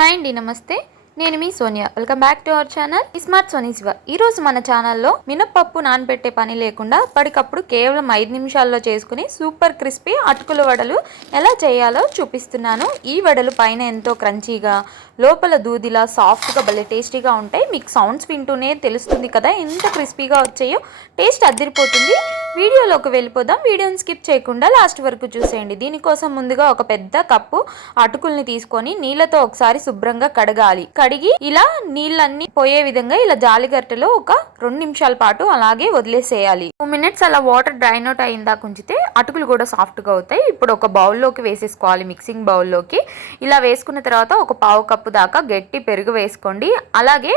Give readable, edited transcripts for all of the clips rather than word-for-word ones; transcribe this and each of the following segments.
Hi అండి, నమస్తే. నేను మీ Sonia. Welcome back to our channel smart Soni Shiva. ఈ రోజు మన ఛానల్లో మినపప్పు నానబెట్టే పని లేకుండా అప్పటికప్పుడు కేవలం 5 నిమిషాల్లో చేసుకుని సూపర్ క్రిస్పీ అటుకుల వడలు ఎలా చేయాలో చూపిస్తున్నాను. ఈ వడలు పైన ఎంతో క్రంచీగా, లోపల దూదిలా సాఫ్ట్గా భలే టేస్టీగా ఉంటాయి. మీకు సౌండ్స్ వింటూనే తెలుస్తుంది కదా ఎంత క్రిస్పీగా వచ్చాయో. టేస్ట్ అదిరిపోతుంది. వీడియోలోకి వెళ్ళిపోదాం. వీడియోని స్కిప్ చేయకుండా లాస్ట్ వరకు చూసేయండి. దీనికోసం ముందుగా ఒక పెద్ద కప్పు అటుకుల్ని తీసుకొని నీళ్ళతో ఒకసారి శుభ్రంగా కడిగి ఇలా నీళ్ళన్నీ పోయే విధంగా ఇలా జాలిగట్టెలో ఒక 2 నిమిషాల పాటు అలాగే వదిలేసేయాలి. 2 మినిట్స్ అలా వాటర్ డ్రైన్ అవుట్ అయిందా ఉంచితే అటుకులు కూడా సాఫ్ట్గా అవుతాయి. ఇప్పుడు ఒక బౌల్లోకి వేసేసుకోవాలి. మిక్సింగ్ బౌల్లోకి ఇలా వేసుకున్న తర్వాత ఒక పావు కప్పు దాకా గట్టి పెరుగు వేసుకోండి. అలాగే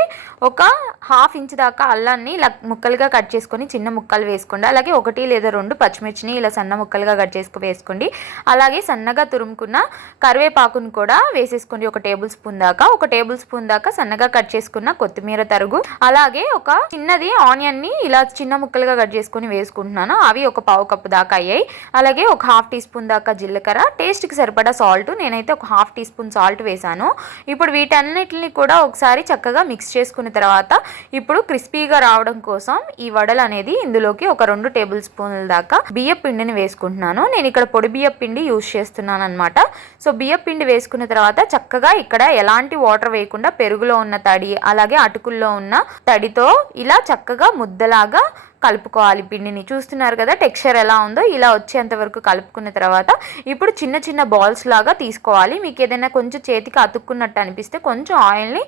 ఒక 1/2 ఇంచ్ దాకా అల్లాన్ని ఇలా ముక్కలుగా కట్ చేసుకొని చిన్న ముక్కలు వేసుకోండి. అలాగే 1 లేదా 2 పచ్చిమిర్చిని ఇలా సన్న ముక్కలుగా కట్ చేసుకుని వేసుకోండి. అలాగే సన్నగా తురుముకున్న కరివేపాకును కూడా వేసేసుకోండి. 1 టేబుల్ స్పూన్ దాకా. 1 టేబుల్ స్పూన్ దాకా సన్నగా కట్ చేసుకున్న కొత్తిమీర తరుగు. అలాగే ఒక చిన్నది ఆనియన్ ని ఇలా చిన్న ముక్కలుగా కట్ చేసుకుని వేసుకుంటున్నాను. అవి ఒక పావు కప్పు దాకా అయ్యాయి. అలాగే ఒక 1/2 టీ స్పూన్ దాకా జీలకర్ర, టేస్ట్ కి సరిపడా సాల్ట్. నేనైతే ఒక 1/2 టీ స్పూన్ సాల్ట్ వేసాను. ఇప్పుడు వీటన్నిటిని కూడా ఒకసారి చక్కగా మిక్స్ చేసుకున్న తర్వాత ఇప్పుడు క్రిస్పీగా రావడం కోసం ఈ వడలు అనేది ఇందులోకి ఒక 2 టేబుల్ స్పూన్ల దాకా బియ్య పిండిని వేసుకుంటున్నాను. నేను ఇక్కడ పొడి బియ్య పిండి యూజ్ చేస్తున్నాను అనమాట. సో బియ్య పిండి వేసుకున్న తర్వాత చక్కగా ఇక్కడ ఎలాంటి వాటర్ వేయకుండా పెరుగులో ఉన్న తడి అలాగే అటుకుల్లో ఉన్న తడితో ఇలా చక్కగా ముద్దలాగా కలుపుకోవాలి. పిండిని చూస్తున్నారు కదా టెక్స్చర్ ఎలా ఉందో. ఇలా వచ్చేంత వరకు కలుపుకున్న తర్వాత ఇప్పుడు చిన్న చిన్న బాల్స్ లాగా తీసుకోవాలి. మీకు ఏదైనా కొంచెం చేతికి అతుక్కున్నట్టు అనిపిస్తే కొంచెం ఆయిల్ని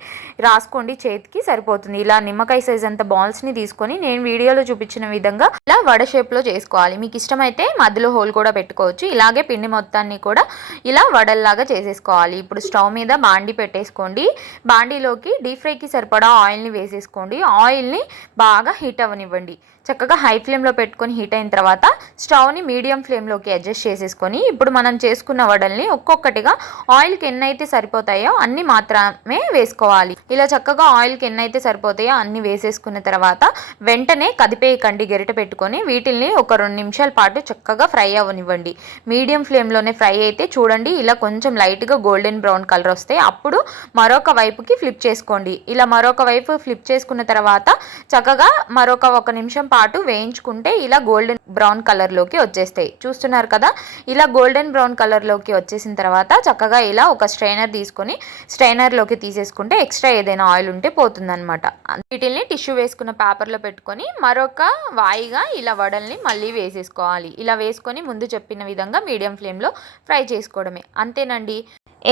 రాసుకోండి, చేతికి సరిపోతుంది. ఇలా నిమ్మకాయ సైజ్ అంత బాల్స్ని తీసుకొని నేను వీడియోలో చూపించిన విధంగా ఇలా వడ షేప్లో చేసుకోవాలి. మీకు ఇష్టమైతే మధ్యలో హోల్ కూడా పెట్టుకోవచ్చు. ఇలాగే పిండి మొత్తాన్ని కూడా ఇలా వడల్లాగా చేసేసుకోవాలి. ఇప్పుడు స్టవ్ మీద బాండి పెట్టేసుకోండి. బాండీలోకి డీప్ ఫ్రైకి సరిపడా ఆయిల్ని వేసేసుకోండి. ఆయిల్ని బాగా హీట్ అవ్వనివ్వండి. చక్కగా హై ఫ్లేమ్లో పెట్టుకొని హీట్ అయిన తర్వాత స్టవ్ని మీడియం ఫ్లేమ్లోకి అడ్జస్ట్ చేసేసుకొని ఇప్పుడు మనం చేసుకున్న వడల్ని ఒక్కొక్కటిగా ఆయిల్కి ఎన్నైతే సరిపోతాయో అన్ని మాత్రమే వేసుకోవాలి. ఇలా చక్కగా ఆయిల్కి ఎన్నైతే సరిపోతాయో అన్ని వేసేసుకున్న తర్వాత వెంటనే కదిపేయకండి. గరిట పెట్టుకొని వీటిల్ని ఒక 2 నిమిషాల పాటు చక్కగా ఫ్రై అవ్వనివ్వండి. మీడియం ఫ్లేమ్లోనే ఫ్రై అయితే చూడండి ఇలా కొంచెం లైట్గా గోల్డెన్ బ్రౌన్ కలర్ వస్తాయి. అప్పుడు మరొక వైపుకి ఫ్లిప్ చేసుకోండి. ఇలా మరొక వైపు ఫ్లిప్ చేసుకున్న తర్వాత చక్కగా మరొక 1 నిమిషం పాటు వేయించుకుంటే ఇలా గోల్డెన్ బ్రౌన్ కలర్లోకి వచ్చేస్తాయి. చూస్తున్నారు కదా ఇలా గోల్డెన్ బ్రౌన్ కలర్లోకి వచ్చేసిన తర్వాత చక్కగా ఇలా ఒక స్ట్రైనర్ తీసుకొని స్ట్రైనర్లోకి తీసేసుకుంటే ఎక్స్ట్రా ఏదైనా ఆయిల్ ఉంటే పోతుందన్నమాట. వీటిల్ని టిష్యూ వేసుకున్న పేపర్లో పెట్టుకొని మరొక వాయిగా ఇలా వడల్ని మళ్ళీ వేసేసుకోవాలి. ఇలా వేసుకొని ముందు చెప్పిన విధంగా మీడియం ఫ్లేమ్లో ఫ్రై చేసుకోవడమే. అంతేనండి,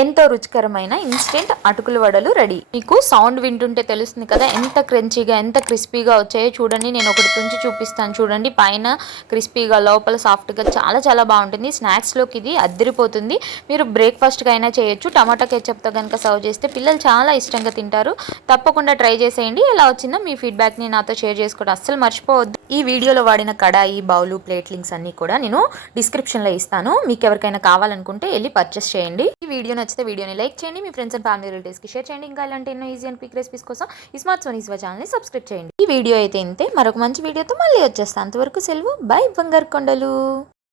ఎంతో రుచికరమైన ఇన్స్టెంట్ అటుకుల వడలు రెడీ. మీకు సౌండ్ వింటుంటే తెలుస్తుంది కదా ఎంత క్రంచీగా ఎంత క్రిస్పీగా వచ్చాయో. చూడండి నేను ఒకటి తుంచి చూపిస్తాను. చూడండి పైన క్రిస్పీగా లోపల సాఫ్ట్గా చాలా చాలా బాగుంటుంది. స్నాక్స్లోకి ఇది అద్దరిపోతుంది. మీరు బ్రేక్ఫాస్ట్గా అయినా చేయొచ్చు. టమాటా కెచప్తో కనుక సర్వ్ చేస్తే పిల్లలు చాలా ఇష్టంగా తింటారు. తప్పకుండా ట్రై చేసేయండి. ఎలా వచ్చిందో మీ ఫీడ్బ్యాక్ని నాతో షేర్ చేసుకోవడం అస్సలు మర్చిపోవద్దు. ఈ వీడియోలో వాడిన కడాయి, బౌలు, ప్లేట్ లింక్స్ అన్నీ కూడా నేను డిస్క్రిప్షన్లో ఇస్తాను. మీకు ఎవరికైనా కావాలనుకుంటే వెళ్ళి పర్చేస్ చేయండి. ఈ వీడియో నచ్చితే వీడియోని లైక్ చేయండి. మీ ఫ్రెండ్స్ అండ్ ఫ్యామిలీ రిలేటివ్స్కి షేర్ చేయండి. ఇంకా ఇలాంటి ఎన్నో ఈజీ అండ్ క్విక్ రెసిపీస్ కోసం స్మార్ట్ సోనీ శివ ఛానల్ని సబ్స్క్రైబ్ చేయండి. ఈ వీడియో అయితే ఇంతే. మరొక మంచి వీడియోతో మళ్ళీ వచ్చేస్తాను. అంతవరకు సెలవు. బై బంగారు కొండలు.